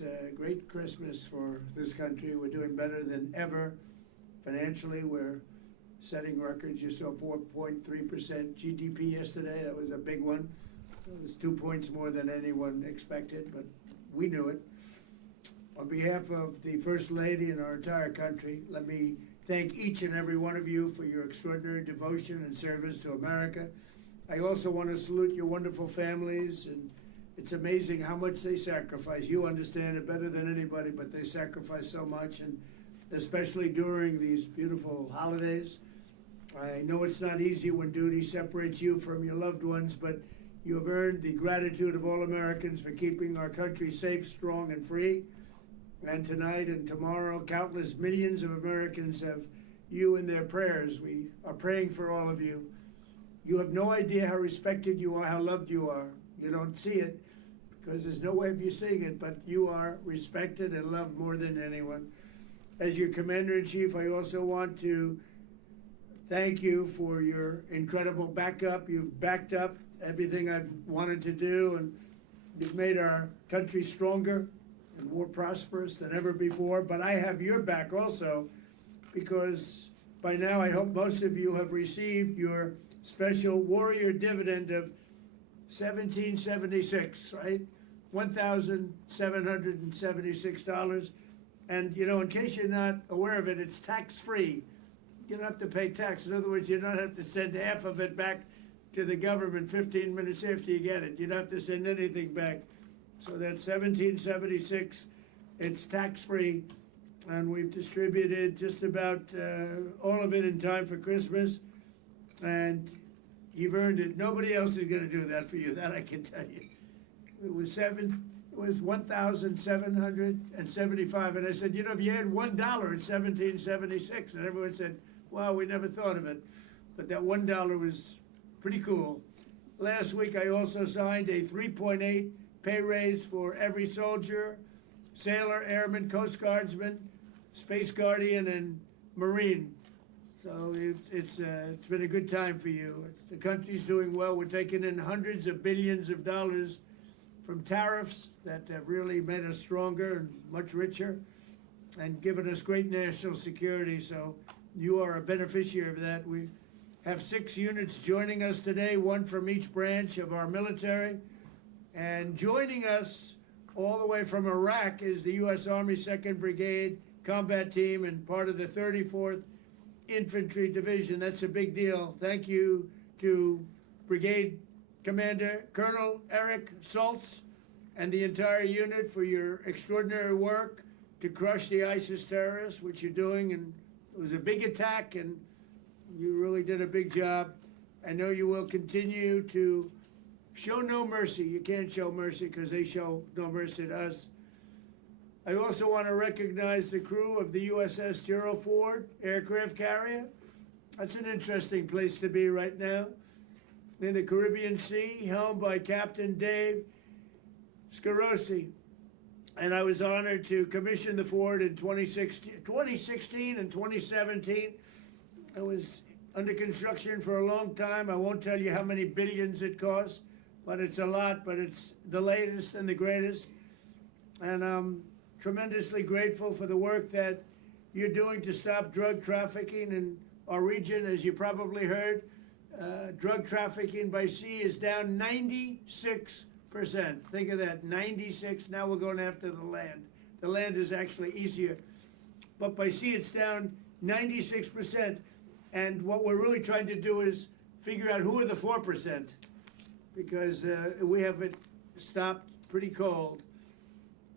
It's a great Christmas for this country. We're doing better than ever financially. We're setting records. You saw 4.3% GDP yesterday. That was a big one. It was 2 points more than anyone expected, but we knew it. On behalf of the First Lady and our entire country, let me thank each and every one of you for your extraordinary devotion and service to America. I also want to salute your wonderful families, and it's amazing how much they sacrifice. You understand it better than anybody, but they sacrifice so much, and especially during these beautiful holidays. I know it's not easy when duty separates you from your loved ones, but you have earned the gratitude of all Americans for keeping our country safe, strong, and free. And tonight and tomorrow, countless millions of Americans have you in their prayers. We are praying for all of you. You have no idea how respected you are, how loved you are. You don't see it because there's no way of you seeing it, but you are respected and loved more than anyone. As your Commander-in-Chief, I also want to thank you for your incredible backup. You've backed up everything I've wanted to do, and you've made our country stronger and more prosperous than ever before. But I have your back also, because by now I hope most of you have received your Special Warrior Dividend of $17.76, right? $1,776. And, you know, in case you're not aware of it, it's tax-free. You don't have to pay tax. In other words, you don't have to send half of it back to the government 15 minutes after you get it. You don't have to send anything back. So that's $17.76. It's tax-free. And we've distributed just about all of it in time for Christmas. And you've earned it. Nobody else is going to do that for you. That I can tell you. It was $1,775, and I said, you know, if you had $1, it's $17.76, and everyone said, wow, we never thought of it. But that $1 was pretty cool. Last week, I also signed a 3.8 pay raise for every soldier, sailor, airman, Coast Guardsman, Space Guardian, and Marine. So it's been a good time for you. The country's doing well. We're taking in hundreds of billions of dollars from tariffs that have really made us stronger and much richer and given us great national security. So you are a beneficiary of that. We have 6 units joining us today, 1 from each branch of our military. And joining us all the way from Iraq is the U.S. Army 2nd Brigade Combat Team and part of the 34th Infantry Division. That's a big deal. Thank you to Brigade Commander Colonel Eric Schultz and the entire unit for your extraordinary work to crush the ISIS terrorists, which you're doing. And it was a big attack, and you really did a big job. I know you will continue to show no mercy. You can't show mercy because they show no mercy to us. I also want to recognize the crew of the USS Gerald Ford aircraft carrier. That's an interesting place to be right now. In the Caribbean Sea, helmed by Captain Dave Scarosi. And I was honored to commission the Ford in 2016 and 2017. It was under construction for a long time. I won't tell you how many billions it cost, but it's a lot, but it's the latest and the greatest. And I'm tremendously grateful for the work that you're doing to stop drug trafficking in our region. As you probably heard, drug trafficking by sea is down 96%. Think of that, 96. Now we're going after the land. The land is actually easier. But by sea, it's down 96%. And what we're really trying to do is figure out who are the 4%, because we have it stopped pretty cold.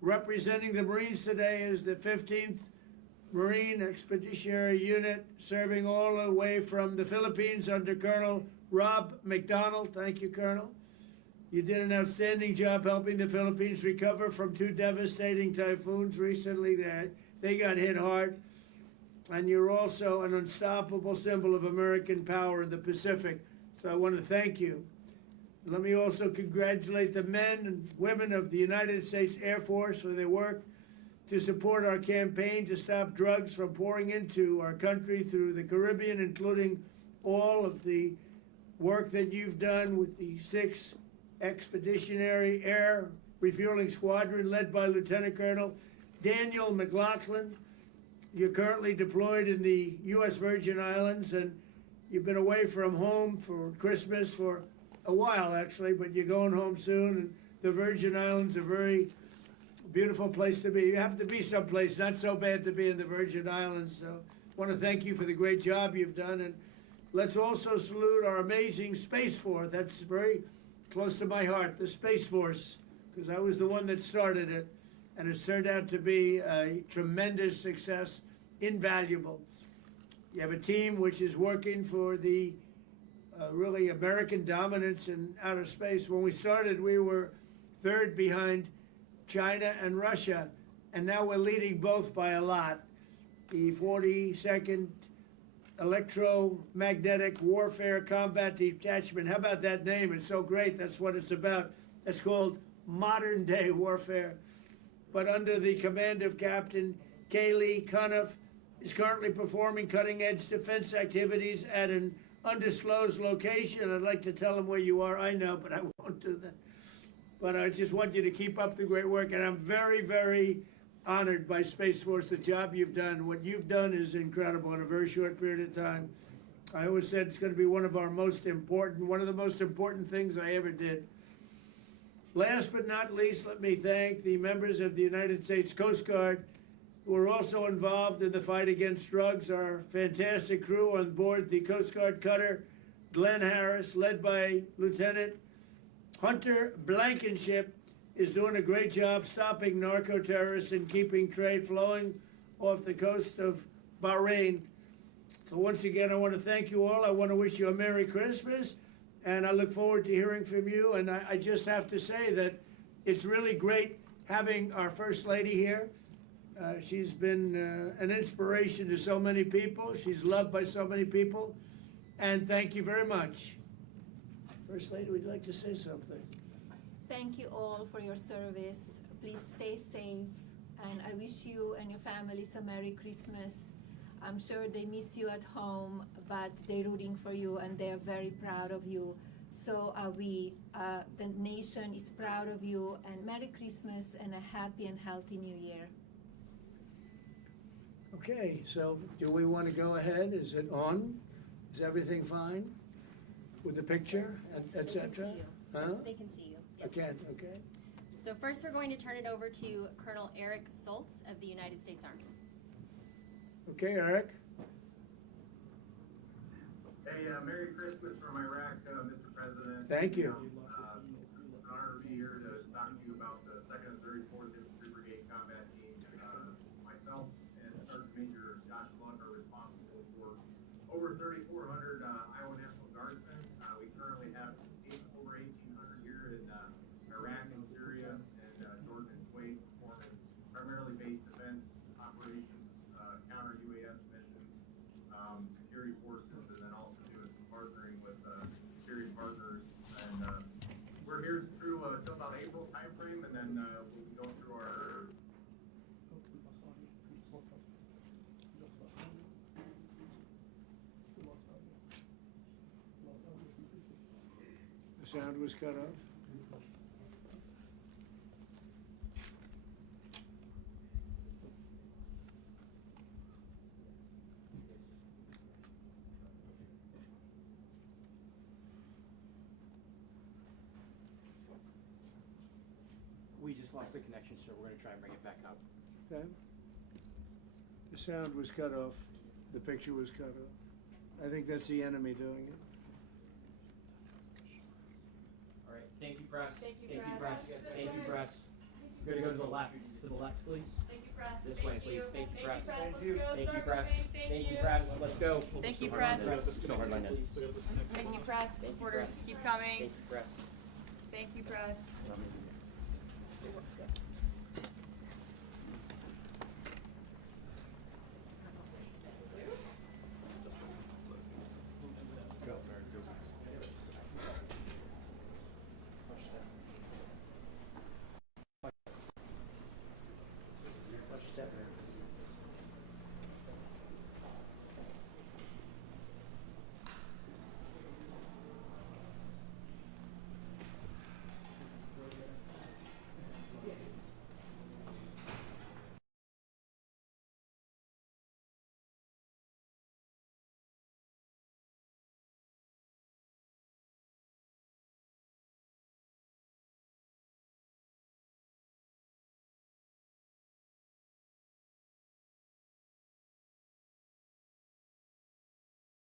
Representing the Marines today is the 15th Marine Expeditionary Unit, serving all the way from the Philippines under Colonel Rob McDonald. Thank you, Colonel. You did an outstanding job helping the Philippines recover from 2 devastating typhoons recently. They got hit hard. And you're also an unstoppable symbol of American power in the Pacific. So I want to thank you. Let me also congratulate the men and women of the United States Air Force for their work to support our campaign to stop drugs from pouring into our country through the Caribbean, including all of the work that you've done with the 6 expeditionary air Refueling Squadron led by Lieutenant Colonel Daniel McLaughlin. You're currently deployed in the U.S. Virgin Islands, and you've been away from home for Christmas for a while, actually, but you're going home soon, and the Virgin Islands are a very beautiful place to be. You have to be someplace not so bad to be in the Virgin Islands. So I want to thank you for the great job you've done, and let's also salute our amazing Space Force. That's very close to my heart, the Space Force, because I was the one that started it, and it's turned out to be a tremendous success, invaluable. You have a team which is working for the really American dominance in outer space. When we started, we were third behind China and Russia, and now we're leading both by a lot. The 42nd Electromagnetic Warfare Combat Detachment. How about that name? It's so great. That's what it's about. It's called modern day warfare. But under the command of Captain Kaylee Cuniff, is currently performing cutting-edge defense activities at an undisclosed location. I'd like to tell them where you are. I know, but I won't do that. But I just want you to keep up the great work, and I'm very, very honored by Space Force, the job you've done. What you've done is incredible in a very short period of time. I always said it's going to be one of the most important things I ever did. Last but not least, let me thank the members of the United States Coast Guard who are also involved in the fight against drugs. Our fantastic crew on board the Coast Guard cutter Glenn Harris, led by Lieutenant Hunter Blankenship, is doing a great job stopping narco-terrorists and keeping trade flowing off the coast of Bahrain. So once again, I want to thank you all. I want to wish you a Merry Christmas, and I look forward to hearing from you. And I just have to say that it's really great having our First Lady here. She's been an inspiration to so many people. She's loved by so many people. And thank you very much. First Lady, would you like to say something? Thank you all for your service. Please stay safe. And I wish you and your families a Merry Christmas. I'm sure they miss you at home, but they're rooting for you and they're very proud of you. So are we. The nation is proud of you, and Merry Christmas and a happy and healthy New Year. Okay, so do we want to go ahead? Is it on? Is everything fine with the picture, etc.? Huh? They can see you. Yes. Okay, okay. So first we're going to turn it over to Colonel Eric Soltz of the United States Army. Okay, Eric. Hey, Merry Christmas from Iraq, Mr. President. Thank you. Honor to be here to talk to you about the 2nd and 34th Infantry Brigade Combat Team. Myself and Sergeant Major Josh Lund are responsible for over 3,400 Iowa National Guardsmen. We currently have over 1,800 here in Iraq and Syria and Jordan and Kuwait, performing primarily base defense operations, counter-UAS missions, security forces, and then also doing some partnering with Syrian partners. And we're here through till about April timeframe, and then we'll be going through our The sound was cut off. We just lost the connection, so we're going to try and bring it back up. Okay. The sound was cut off. The picture was cut off. I think that's the enemy doing it. All right. Thank you, press. Thank you, Thank you, press. press. Thank you, press. We're going to go to the left. To the left, please. Thank you, press. This way, please. Thank you, press. Thank Thank you, you, press. Thank you, press. Let's go. Thank you, press. Go hard line in. Thank you, press. Thank you, Reporters, press. keep coming. Thank you, press. Thank you, press.